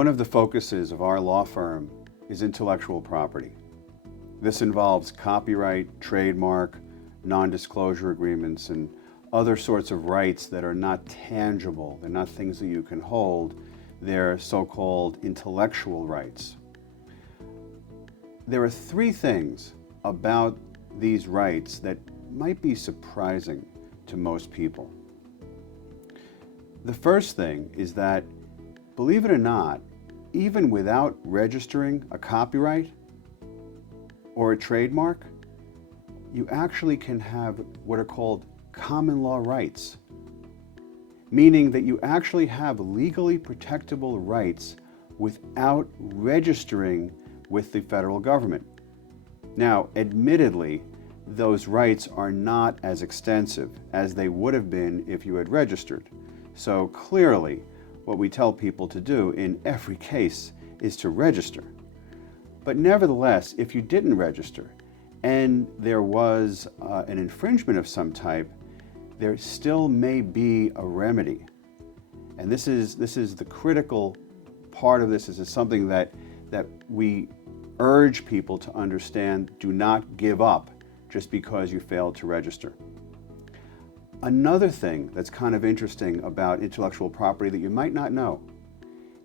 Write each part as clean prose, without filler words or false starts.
One of the focuses of our law firm is intellectual property. This involves copyright, trademark, non-disclosure agreements, and other sorts of rights that are not tangible. They're not things that you can hold. They're so-called intellectual rights. There are three things about these rights that might be surprising to most people. The first thing is that, believe it or not, even without registering a copyright or a trademark, you actually can have what are called common law rights, meaning that you actually have legally protectable rights without registering with the federal government. Now, admittedly, those rights are not as extensive as they would have been if you had registered. So clearly, what we tell people to do in every case is to register. But nevertheless, if you didn't register and there was an infringement of some type, there still may be a remedy. And this is the critical part of this. This is something that we urge people to understand. Do not give up just because you failed to register. Another thing that's kind of interesting about intellectual property that you might not know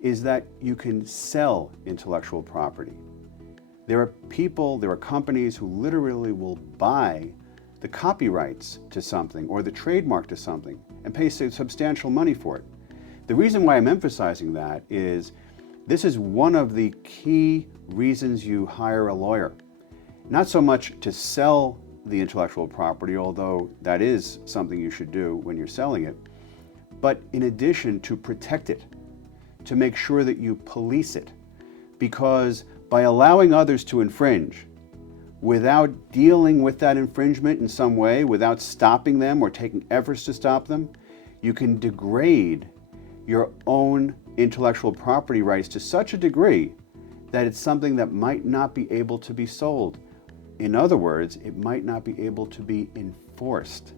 is that you can sell intellectual property. There are companies who literally will buy the copyrights to something or the trademark to something and pay substantial money for it. The reason why I'm emphasizing that is this is one of the key reasons you hire a lawyer. Not so much to sell the intellectual property, although that is something you should do when you're selling it, but in addition to protect it, to make sure that you police it. Because by allowing others to infringe without dealing with that infringement in some way, without stopping them or taking efforts to stop them, you can degrade your own intellectual property rights to such a degree that it's something that might not be able to be sold. In other words, it might not be able to be enforced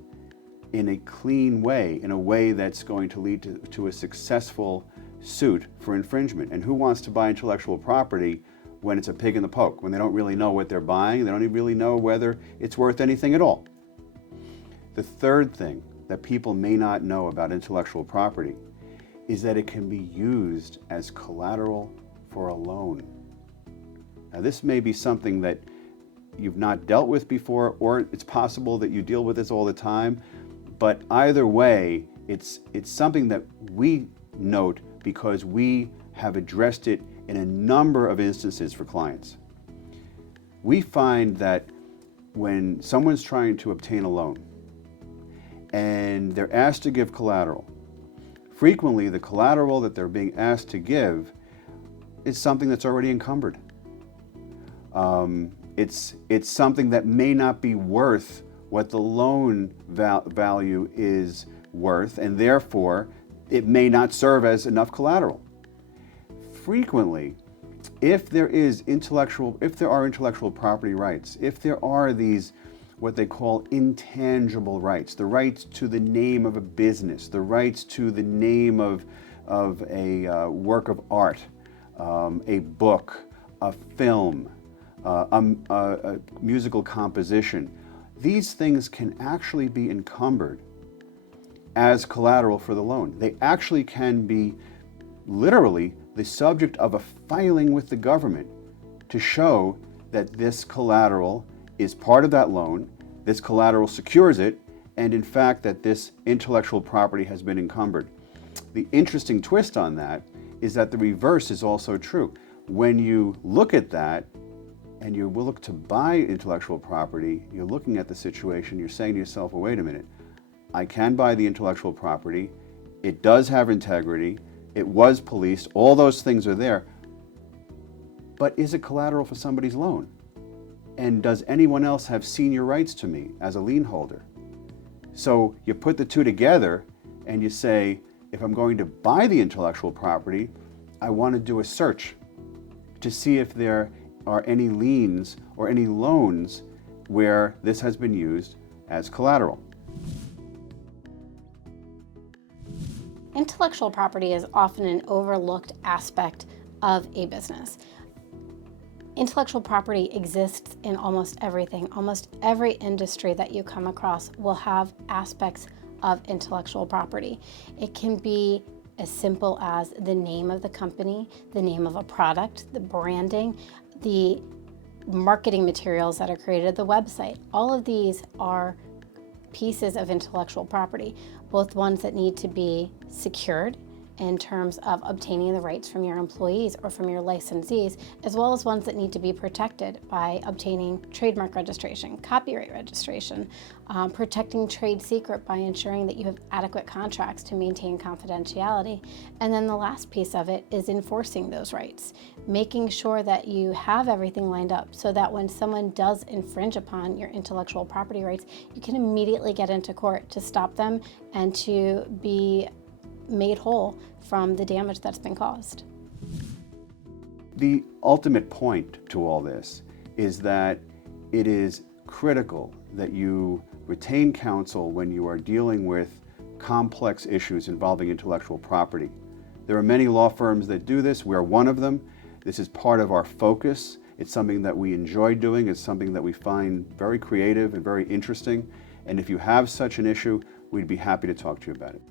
in a clean way, in a way that's going to lead to a successful suit for infringement. And who wants to buy intellectual property when it's a pig in the poke, when they don't really know what they're buying, they don't even really know whether it's worth anything at all? The third thing that people may not know about intellectual property is that it can be used as collateral for a loan. Now, this may be something that you've not dealt with before, or it's possible that you deal with this all the time, but either way, it's something that we note because we have addressed it in a number of instances for clients. We find that when someone's trying to obtain a loan and they're asked to give collateral, frequently the collateral that they're being asked to give is something that's already encumbered. It's something that may not be worth what the loan value is worth, and therefore it may not serve as enough collateral. Frequently, if there are intellectual property rights, if there are these what they call intangible rights, the rights to the name of a business, the rights to the name of a work of art, a book, a film, a musical composition, these things can actually be encumbered as collateral for the loan. They actually can be literally the subject of a filing with the government to show that this collateral is part of that loan, this collateral secures it, and in fact that this intellectual property has been encumbered. The interesting twist on that is that the reverse is also true. When you look at that and you will look to buy intellectual property, you're looking at the situation, you're saying to yourself, well, wait a minute, I can buy the intellectual property, it does have integrity, it was policed, all those things are there, but is it collateral for somebody's loan? And does anyone else have senior rights to me as a lien holder? So you put the two together and you say, if I'm going to buy the intellectual property, I want to do a search to see if there are any liens or any loans where this has been used as collateral. Intellectual property is often an overlooked aspect of a business. Intellectual property exists in almost everything. Almost every industry that you come across will have aspects of intellectual property. It can be as simple as the name of the company, the name of a product, the branding, the marketing materials that are created, the website. All of these are pieces of intellectual property, both ones that need to be secured in terms of obtaining the rights from your employees or from your licensees, as well as ones that need to be protected by obtaining trademark registration, copyright registration, protecting trade secret by ensuring that you have adequate contracts to maintain confidentiality. And then the last piece of it is enforcing those rights, making sure that you have everything lined up so that when someone does infringe upon your intellectual property rights, you can immediately get into court to stop them and to be made whole from the damage that's been caused. The ultimate point to all this is that it is critical that you retain counsel when you are dealing with complex issues involving intellectual property. There are many law firms that do this. We are one of them. This is part of our focus. It's something that we enjoy doing. It's something that we find very creative and very interesting. And if you have such an issue, we'd be happy to talk to you about it.